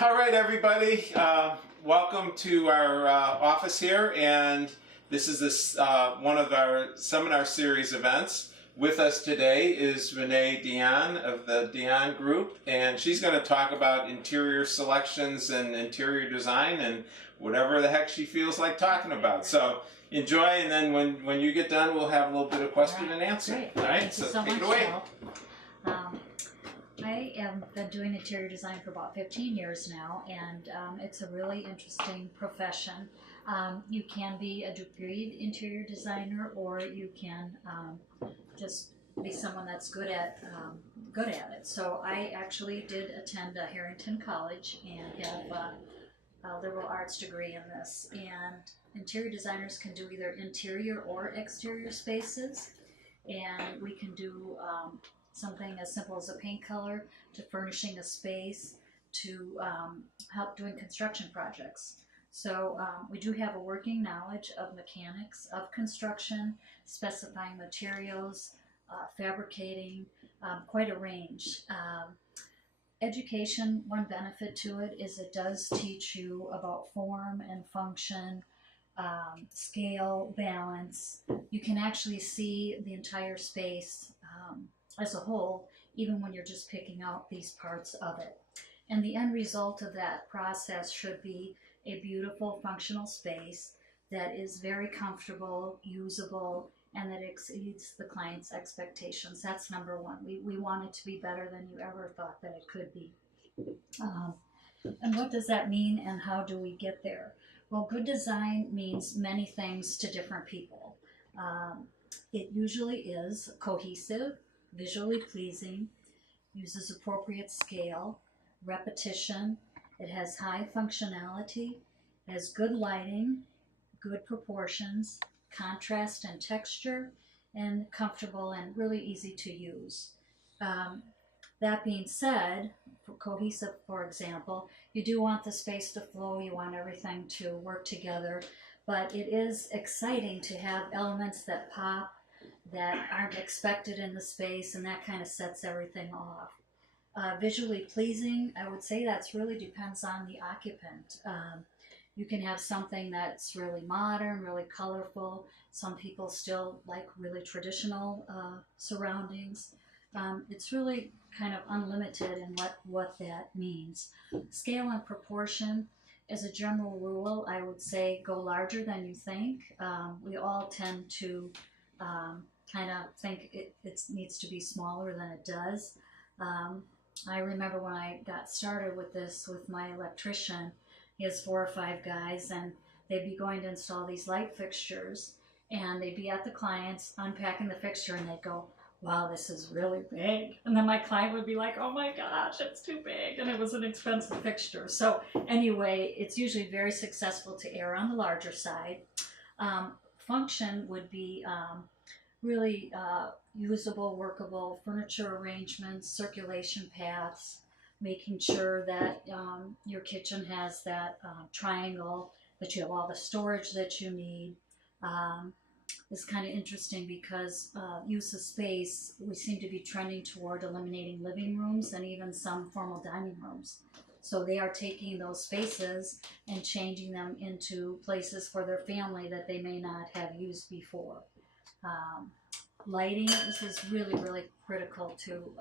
All right, everybody. Welcome to our office here, and this is one of our seminar series events. With us today is Renee Dion of the Dion Group, and she's going to talk about interior selections and interior design and whatever the heck she feels like talking about. So enjoy, and then when you get done, we'll have a little bit of question and answer. Great. All right, Thank you so take much, it away. I have been doing interior design for about 15 years now, and it's a really interesting profession. You can be a degreed interior designer, or you can just be someone that's good at it. So I actually did attend Harrington College and have a liberal arts degree in this. And interior designers can do either interior or exterior spaces, and we can do something as simple as a paint color to furnishing a space to help doing construction projects. So we do have a working knowledge of mechanics of construction, specifying materials, fabricating, quite a range. Education, one benefit to it is it does teach you about form and function, scale, balance. You can actually see the entire space as a whole, even when you're just picking out these parts of it. And the end result of that process should be a beautiful, functional space that is very comfortable, usable, and that exceeds the client's expectations. That's number one. We want it to be better than you ever thought that it could be. And what does that mean, and how do we get there? Well, good design means many things to different people. It usually is cohesive, visually pleasing, uses appropriate scale, repetition, it has high functionality, it has good lighting, good proportions, contrast and texture, and comfortable and really easy to use. That being said, for cohesive, for example, you do want the space to flow, you want everything to work together, but it is exciting to have elements that pop, that aren't expected in the space, and that kind of sets everything off. Visually pleasing, I would say that's really depends on the occupant. You can have something that's really modern, really colorful. Some people still like really traditional surroundings. It's really kind of unlimited in what that means. Scale and proportion, as a general rule, I would say go larger than you think. We all tend to kind of think it needs to be smaller than it does. I remember when I got started with this with my electrician, he has 4 or 5 guys, and they'd be going to install these light fixtures, and they'd be at the client's unpacking the fixture, and they'd go, wow, this is really big. And then my client would be like, oh my gosh, it's too big, and it was an expensive fixture. So anyway, it's usually very successful to err on the larger side. Function would be really usable, workable furniture arrangements, circulation paths, making sure that your kitchen has that triangle, that you have all the storage that you need. Is kind of interesting because use of space, we seem to be trending toward eliminating living rooms and even some formal dining rooms. So they are taking those spaces and changing them into places for their family that they may not have used before. Lighting, this is really, really critical to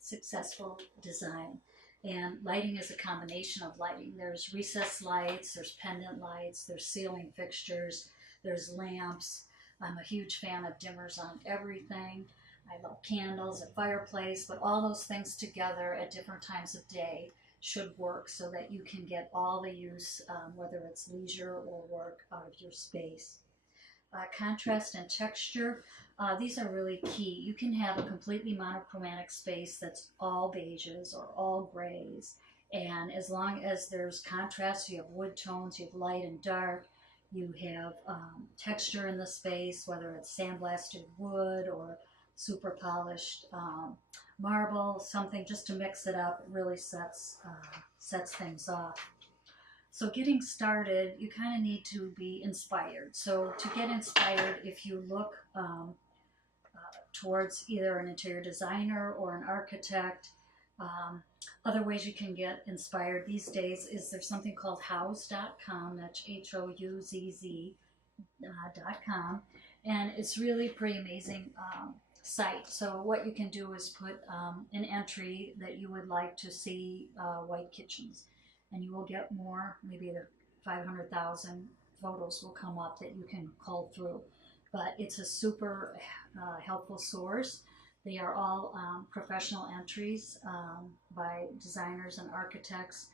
successful design. And lighting is a combination of lighting. There's recessed lights, there's pendant lights, there's ceiling fixtures, there's lamps. I'm a huge fan of dimmers on everything. I love candles, a fireplace, but all those things together at different times of day should work so that you can get all the use, whether it's leisure or work, out of your space. Contrast and texture, these are really key. You can have a completely monochromatic space that's all beiges or all grays, and as long as there's contrast, you have wood tones, you have light and dark, you have texture in the space, whether it's sandblasted wood or super polished marble, something just to mix it up. It really sets things off. So getting started, you kind of need to be inspired. So to get inspired, if you look towards either an interior designer or an architect, Other ways you can get inspired these days is there's something called houzz.com, that's HOUZZ.com, and it's really a pretty amazing site. So what you can do is put an entry that you would like to see white kitchens, and you will get more, maybe the 500,000 photos will come up that you can cull through. But it's a super helpful source. They are all professional entries by designers and architects,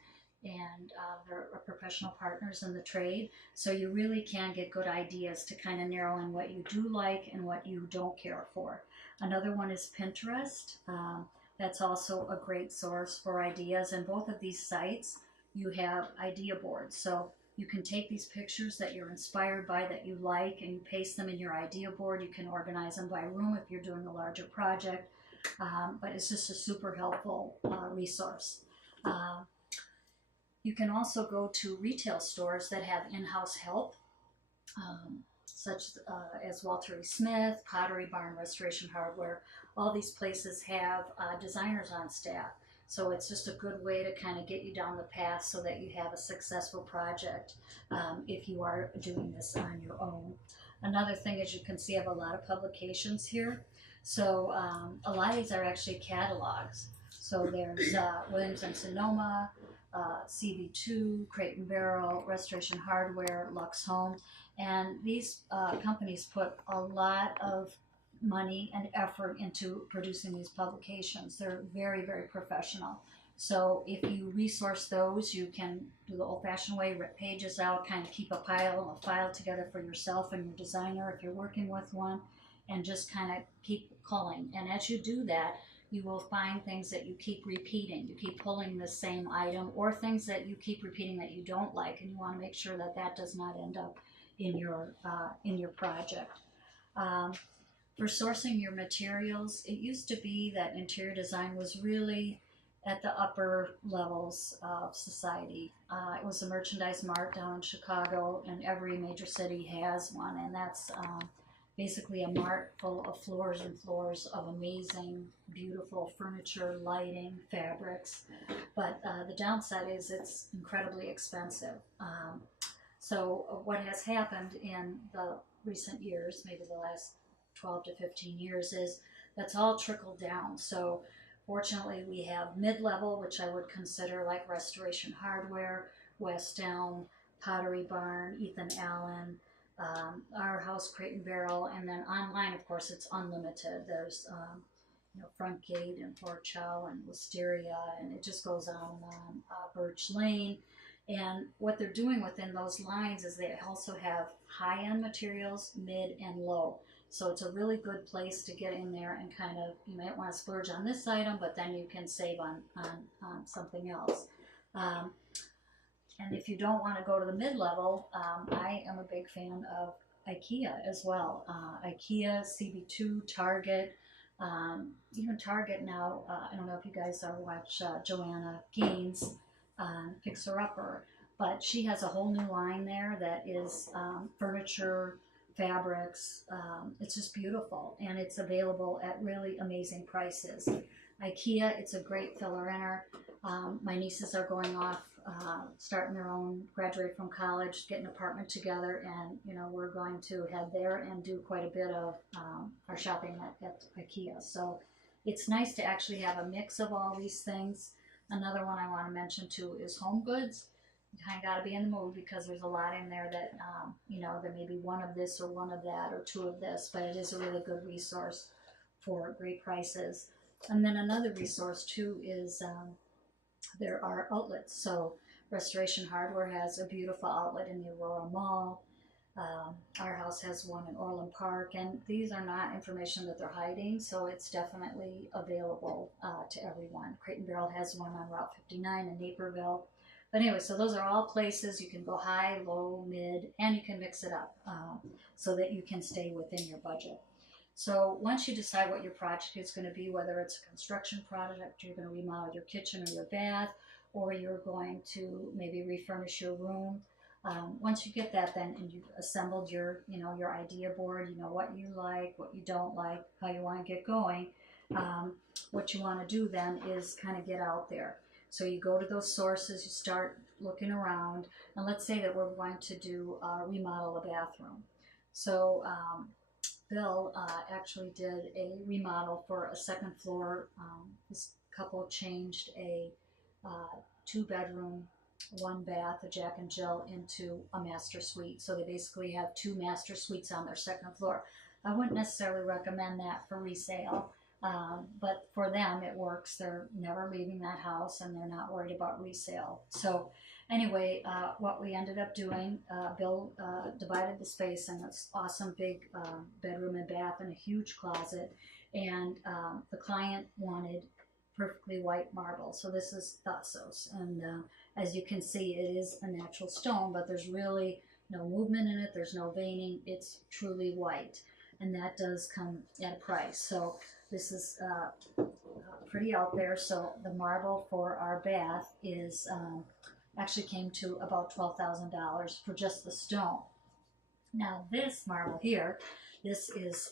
and they're professional partners in the trade. So you really can get good ideas to kind of narrow in what you do like and what you don't care for. Another one is Pinterest. That's also a great source for ideas. And both of these sites, you have idea boards. So you can take these pictures that you're inspired by, that you like, and you paste them in your idea board. You can organize them by room if you're doing a larger project. But it's just a super helpful resource. You can also go to retail stores that have in-house help, such as Walter E. Smith, Pottery Barn, Restoration Hardware. All these places have designers on staff. So it's just a good way to kind of get you down the path so that you have a successful project if you are doing this on your own. Another thing is you can see I have a lot of publications here. So a lot of these are actually catalogs. So there's Williams and Sonoma, CV2, Crate and Barrel, Restoration Hardware, Lux Home. And these companies put a lot of money and effort into producing these publications. They're very, very professional. So if you resource those, you can do the old-fashioned way, rip pages out, kind of keep a file together for yourself and your designer if you're working with one, and just kind of keep culling. And as you do that, you will find things that you keep repeating. You keep pulling the same item, or things that you keep repeating that you don't like, and you want to make sure that that does not end up in your project. For sourcing your materials, it used to be that interior design was really at the upper levels of society. It was a merchandise mart down in Chicago, and every major city has one, and that's basically a mart full of floors and floors of amazing, beautiful furniture, lighting, fabrics. But the downside is it's incredibly expensive. So what has happened in the recent years, maybe the last 12 to 15 years, is that's all trickled down. So fortunately we have mid-level, which I would consider like Restoration Hardware, West Elm, Pottery Barn, Ethan Allen, Our House, Crate and Barrel, and then online, of course, it's unlimited. There's Frontgate and Fort Chow and Wisteria, and it just goes on and on. Birch Lane. And what they're doing within those lines is they also have high-end materials, mid and low. So it's a really good place to get in there and kind of, you might want to splurge on this item, but then you can save on something else. And if you don't want to go to the mid-level, I am a big fan of Ikea as well. Ikea, CB2, Target, even Target now. I don't know if you guys watch Joanna Gaines, Fixer Upper, but she has a whole new line there that is furniture, fabrics. It's just beautiful, and it's available at really amazing prices. Ikea, it's a great filler-inner. My nieces are going off, starting their own, graduate from college, get an apartment together, and we're going to head there and do quite a bit of our shopping at Ikea. So it's nice to actually have a mix of all these things. Another one I want to mention too is Home Goods. You kind of got to be in the mood because there's a lot in there that, there may be one of this or one of that or two of this, but it is a really good resource for great prices. And then another resource too is there are outlets. So Restoration Hardware has a beautiful outlet in the Aurora Mall. Our house has one in Orland Park, and these are not information that they're hiding, so it's definitely available to everyone. Crate and Barrel has one on Route 59 in Naperville. But anyway, so those are all places you can go high, low, mid, and you can mix it up so that you can stay within your budget. So once you decide what your project is going to be, whether it's a construction project, you're going to remodel your kitchen or your bath, or you're going to maybe refurnish your room, once you get that then, and you've assembled your idea board, what you like, what you don't like, how you want to get going, what you want to do then is kind of get out there. So you go to those sources, you start looking around, and let's say that we're going to do remodel a bathroom. So Bill actually did a remodel for a second floor. This couple changed a 2-bedroom, 1 bath, a Jack and Jill, into a master suite. So they basically have 2 master suites on their second floor. I wouldn't necessarily recommend that for resale, but for them it works. They're never leaving that house and they're not worried about resale. So anyway, what we ended up doing, Bill divided the space in this awesome big bedroom and bath and a huge closet, and the client wanted perfectly white marble. So this is Thassos, and as you can see, it is a natural stone, but there's really no movement in it. There's no veining. It's truly white, and that does come at a price. So this is pretty out there. So the marble for our bath is actually came to about $12,000 for just the stone. Now this marble here, this is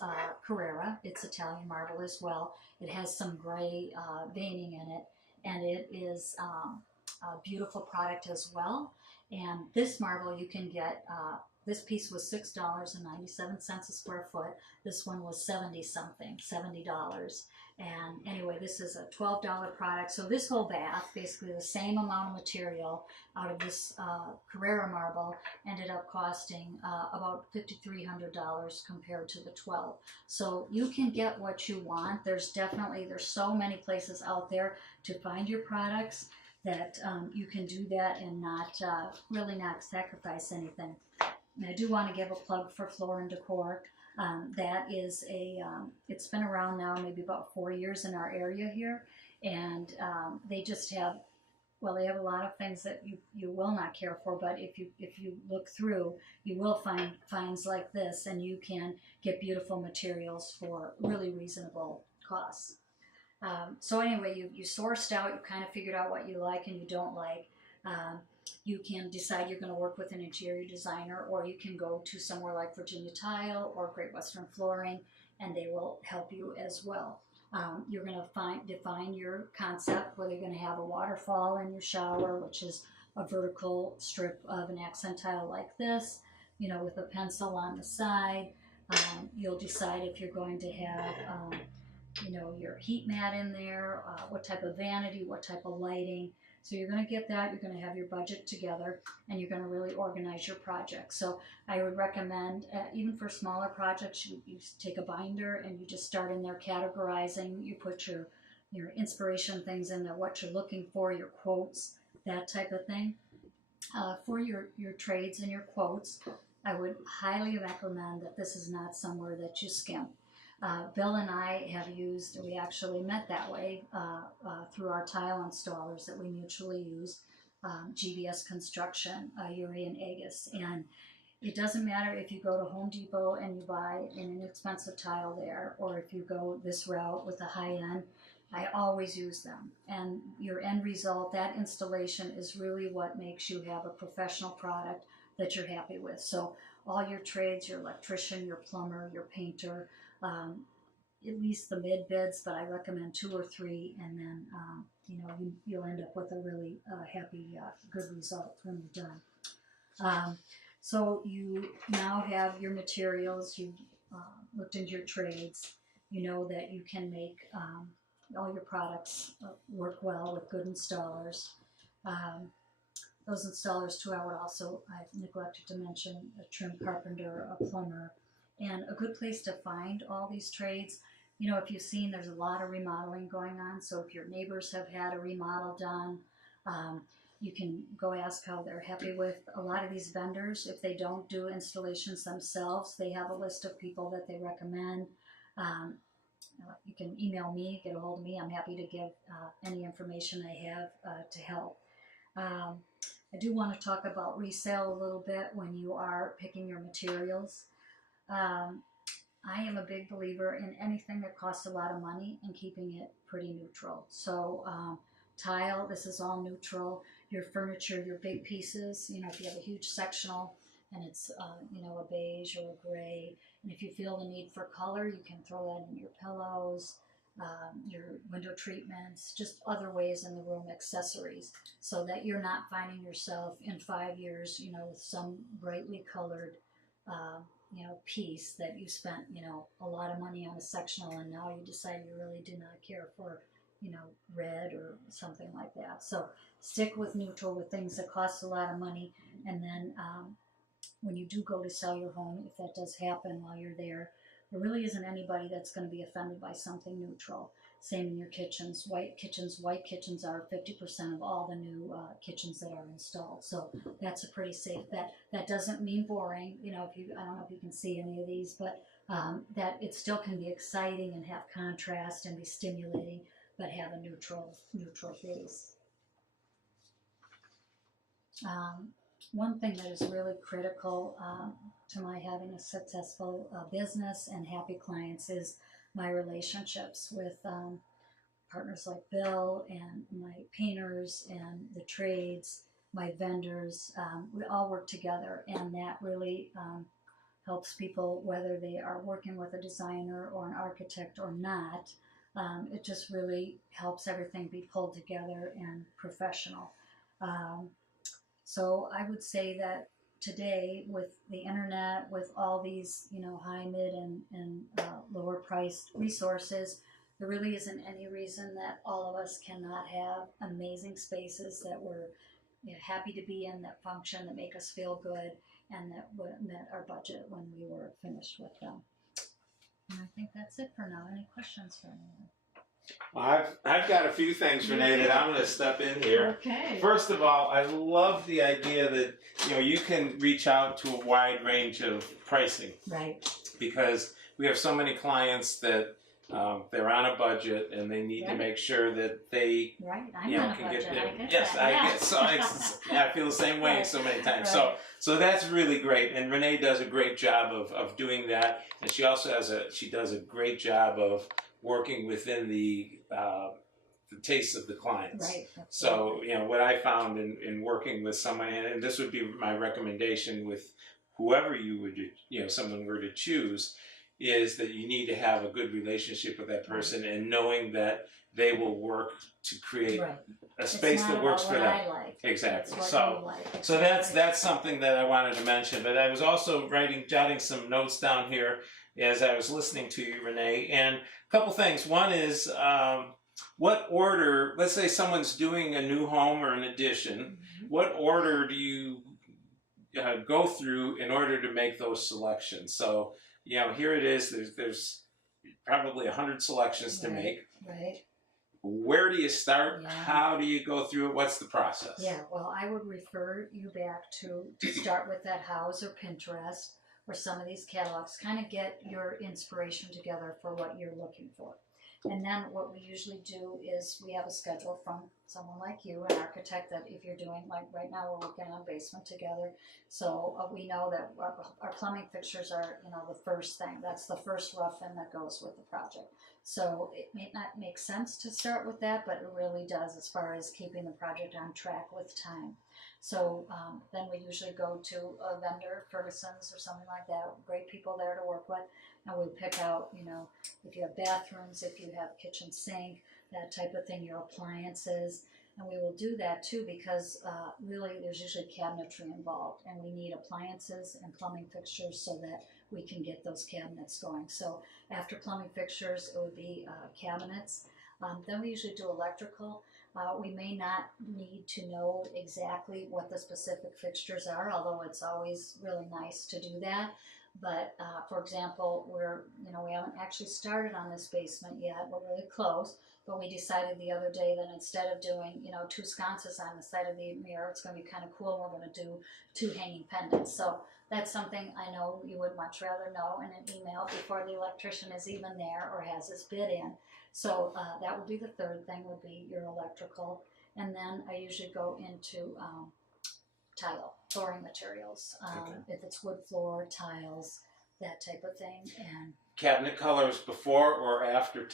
Carrara. It's Italian marble as well. It has some gray veining in it, and it is a beautiful product as well. And this marble you can get, this piece was $6.97 a square foot. This one was $70. And anyway, this is a $12 product. So this whole bath, basically the same amount of material out of this Carrara marble, ended up costing about $5,300 compared to the $12. So you can get what you want. There's so many places out there to find your products that you can do that and not really not sacrifice anything. And I do want to give a plug for Floor and Decor. That is it's been around now maybe about 4 years in our area here, and they just have, well, they have a lot of things that you will not care for, but if you look through, you will find finds like this, and you can get beautiful materials for really reasonable costs. So anyway, you sourced out, you kind of figured out what you like and you don't like. You can decide you're going to work with an interior designer, or you can go to somewhere like Virginia Tile or Great Western Flooring, and they will help you as well. You're going to define your concept, whether you're going to have a waterfall in your shower, which is a vertical strip of an accent tile like this, with a pencil on the side. You'll decide if you're going to have your heat mat in there, what type of vanity, what type of lighting. So you're going to get that, you're going to have your budget together, and you're going to really organize your project. So I would recommend, even for smaller projects, you take a binder and you just start in there categorizing. You put your inspiration things in there, what you're looking for, your quotes, that type of thing. For your trades and your quotes, I would highly recommend that this is not somewhere that you skimp. Bill and I have used, we actually met that way through our tile installers that we mutually use, GBS Construction, Uri and Agus. And it doesn't matter if you go to Home Depot and you buy an inexpensive tile there, or if you go this route with a high end, I always use them. And your end result, that installation, is really what makes you have a professional product that you're happy with. So all your trades, your electrician, your plumber, your painter, at least the mid bids, but I recommend 2 or 3, and then you'll end up with a really happy, good result when you're done. So you now have your materials. You've looked into your trades. You know that you can make all your products work well with good installers. Those installers too, I've neglected to mention a trim carpenter, a plumber, and a good place to find all these trades. If you've seen, there's a lot of remodeling going on. So if your neighbors have had a remodel done, you can go ask how they're happy with a lot of these vendors. If they don't do installations themselves, they have a list of people that they recommend. You can email me, get a hold of me. I'm happy to give any information I have to help. I do want to talk about resale a little bit when you are picking your materials. I am a big believer in anything that costs a lot of money and keeping it pretty neutral. So tile, this is all neutral. Your furniture, your big pieces, if you have a huge sectional and it's a beige or a gray, and if you feel the need for color, you can throw that in your pillows. your window treatments, just other ways in the room, accessories, so that you're not finding yourself in 5 years, with some brightly colored, piece that you spent, a lot of money on a sectional, and now you decide you really do not care for, red or something like that. So stick with neutral with things that cost a lot of money, and then when you do go to sell your home, if that does happen while you're there, there really isn't anybody that's going to be offended by something neutral. Same in your kitchens. White kitchens are 50% of all the new kitchens that are installed. So that's a pretty safe bet. That doesn't mean boring. I don't know if you can see any of these, but that it still can be exciting and have contrast and be stimulating, but have a neutral base. One thing that is really critical to my having a successful business and happy clients is my relationships with partners like Bill and my painters and the trades, my vendors. We all work together, and that really helps people, whether they are working with a designer or an architect or not. It just really helps everything be pulled together and professional. So I would say that today, with the internet, with all these, high, mid, and lower priced resources, there really isn't any reason that all of us cannot have amazing spaces that we're happy to be in, that function, that make us feel good, and that met our budget when we were finished with them. And I think that's it for now. Any questions for anyone? Well, I've got a few things, Renee, that I'm going to step in here. Okay. First of all, I love the idea that you can reach out to a wide range of pricing. Right. Because we have so many clients that they're on a budget and they need to make sure that they I'm on a can budget. get there. I get Yes, that. I get so I feel the same way so many times. Right. So that's really great, and Renee does a great job of doing that, and she also does a great job of working within the tastes of the clients. Right. So, what I found in working with someone, and this would be my recommendation with whoever you would, someone were to choose, is that you need to have a good relationship with that person and knowing that they will work to create a space that works for them. Exactly. So that's something that I wanted to mention. But I was also jotting some notes down here as I was listening to you, Renee, and a couple things. One is what order, let's say someone's doing a new home or an addition, what order do you go through in order to make those selections? So, here it is, there's probably 100 selections to make. Right. Where do you start? Yeah. How do you go through it? What's the process? Yeah, well, I would refer you back to start with that Houzz or Pinterest or some of these catalogs, kind of get your inspiration together for what you're looking for. And then what we usually do is we have a schedule from someone like you, an architect, that if you're doing, like right now we're working on a basement together, so we know that our plumbing fixtures are, the first thing. That's the first rough in that goes with the project. So it may not make sense to start with that, but it really does as far as keeping the project on track with time. So then we usually go to a vendor, Ferguson's or something like that, great people there to work with, and we pick out, if you have bathrooms, if you have kitchen sink, that type of thing, your appliances, and we will do that too because really there's usually cabinetry involved, and we need appliances and plumbing fixtures so that we can get those cabinets going. So after plumbing fixtures, it would be cabinets. Then we usually do electrical. We may not need to know exactly what the specific fixtures are, although it's always really nice to do that. But for example, we haven't actually started on this basement yet. We're really close, but we decided the other day that instead of doing, 2 sconces on the side of the mirror, it's going to be kind of cool. We're going to do 2 hanging pendants. So that's something I know you would much rather know in an email before the electrician is even there or has his bid in. So that would be the third thing, would be your electrical. And then I usually go into flooring materials. If it's wood floor, tiles, that type of thing. And cabinet colors before or after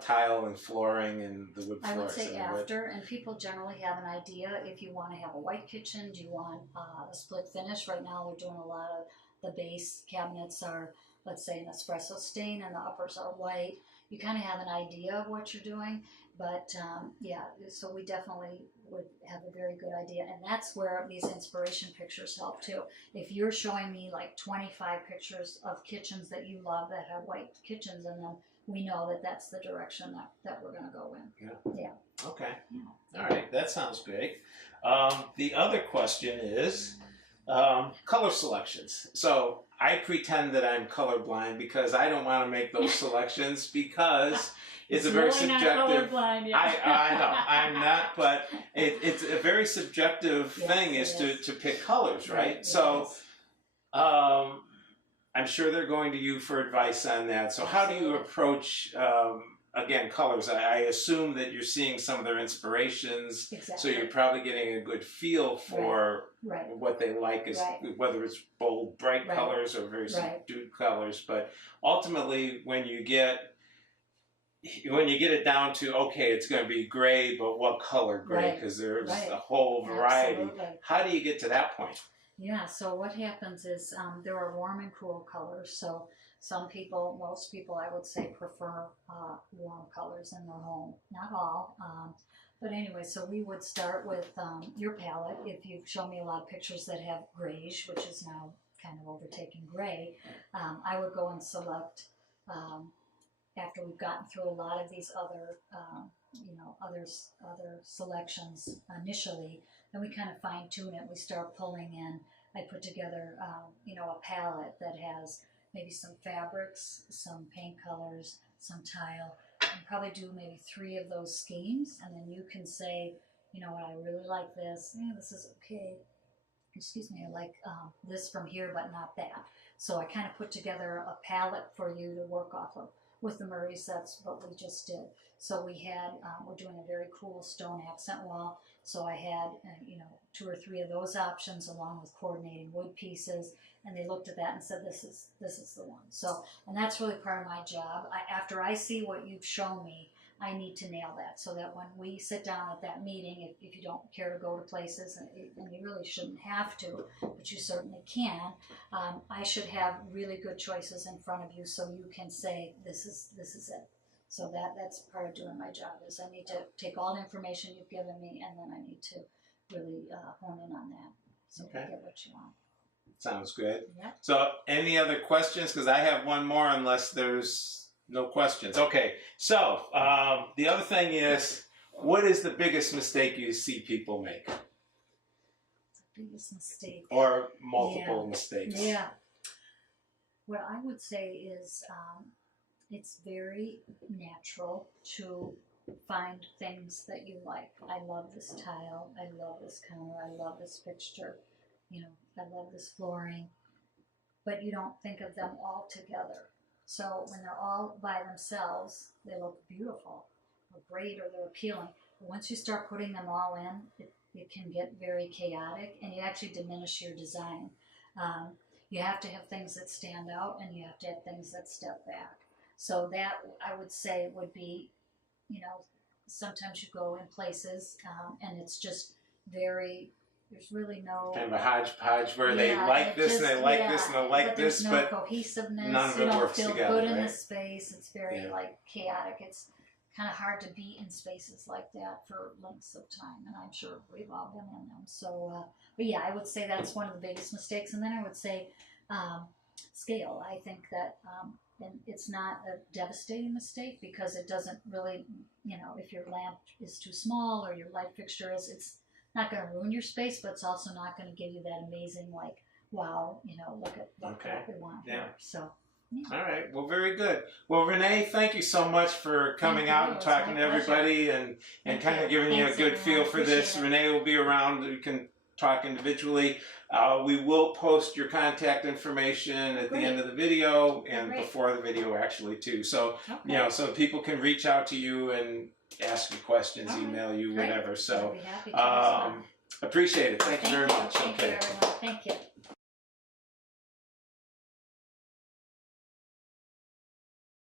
tile and flooring and the wood floors? I would say after, and people generally have an idea if you want to have a white kitchen. Do you want a split finish? Right now they're doing a lot of the base cabinets are, let's say, an espresso stain and the uppers are white. you kind of have an idea of what you're doing. But yeah, so we definitely would have a very good idea, and that's where these inspiration pictures help too. If you're showing me like 25 pictures of kitchens that you love that have white kitchens in them, we know that that's the direction that we're going to go in. Yeah. Yeah. Okay. Yeah. All right. That sounds great. The other question is color selections. So I pretend that I'm colorblind because I don't want to make those selections because it's a very really subjective. not colorblind, yeah. I know I'm not, but it's a very subjective Yes, thing it is is. to pick colors, right? It So is. I'm sure they're going to you for advice on that. So how do you approach again colors? I assume that you're seeing some of their inspirations, Exactly. so you're probably getting a good feel for Right. what they like, is whether it's bold, bright colors or very subdued colors. But ultimately, when you get it down to, okay, it's going to be gray, but what color gray? Because there's a whole variety. Absolutely. How do you get to that point? Yeah, so what happens is there are warm and cool colors. So some people, most people I would say, prefer warm colors in their home. Not all. But anyway, so we would start with your palette. If you show me a lot of pictures that have grayish, which is now kind of overtaking gray, I would go and select, after we've gotten through a lot of these other, other selections initially, then we kind of fine tune it. We start pulling in. I put together, a palette that has maybe some fabrics, some paint colors, some tile, and probably do maybe 3 of those schemes, and then you can say, you know what, I really like this. Yeah, this is okay. Excuse me, I like this from here, but not that. So I kind of put together a palette for you to work off of. With the Murrays, that's what we just did. So we had, we're doing a very cool stone accent wall. So I had, 2 or 3 of those options along with coordinating wood pieces. And they looked at that and said, this is the one. So, and that's really part of my job. After I see what you've shown me, I need to nail that so that when we sit down at that meeting, if you don't care to go to places, and you really shouldn't have to, but you certainly can, I should have really good choices in front of you so you can say, this is it. So that's part of doing my job, is I need to take all the information you've given me, and then I need to really hone in on that so you get what you want. Sounds good. Yeah. So any other questions? Because I have one more unless there's no questions. Okay, so the other thing is, what is the biggest mistake you see people make? The biggest mistake. Or multiple mistakes. Yeah. What I would say is it's very natural to find things that you like. I love this tile. I love this counter. I love this fixture. I love this flooring. But you don't think of them all together. So when they're all by themselves, they look beautiful or great, or they're appealing. But once you start putting them all in, it can get very chaotic, and you actually diminish your design. You have to have things that stand out, and you have to have things that step back. So that, I would say, would be, sometimes you go in places and it's just very, there's really no... Kind of a hodgepodge where they like this and they like this and they like this, but there's no cohesiveness. None of it works together. You don't feel good in right? the space. It's very chaotic. It's kind of hard to be in spaces like that for lengths of time, and I'm sure we've all been in them. So, but yeah, I would say that's one of the biggest mistakes. And then I would say scale. I think that, and it's not a devastating mistake because it doesn't really, if your lamp is too small or your light fixture is, it's not going to ruin your space, but it's also not going to give you that amazing, like, wow, look at what we want here. So. Yeah. All right. Well, very good. Well, Renee, thank you so much for coming out and talking to everybody and kind of giving you a good feel for this. Renee will be around. You can talk individually. We will post your contact information at the end of the video and before the video, actually, too. So, so people can reach out to you and ask you questions, email you, whatever. So, appreciate it. Thank you very much. Thank you, everyone. Thank you.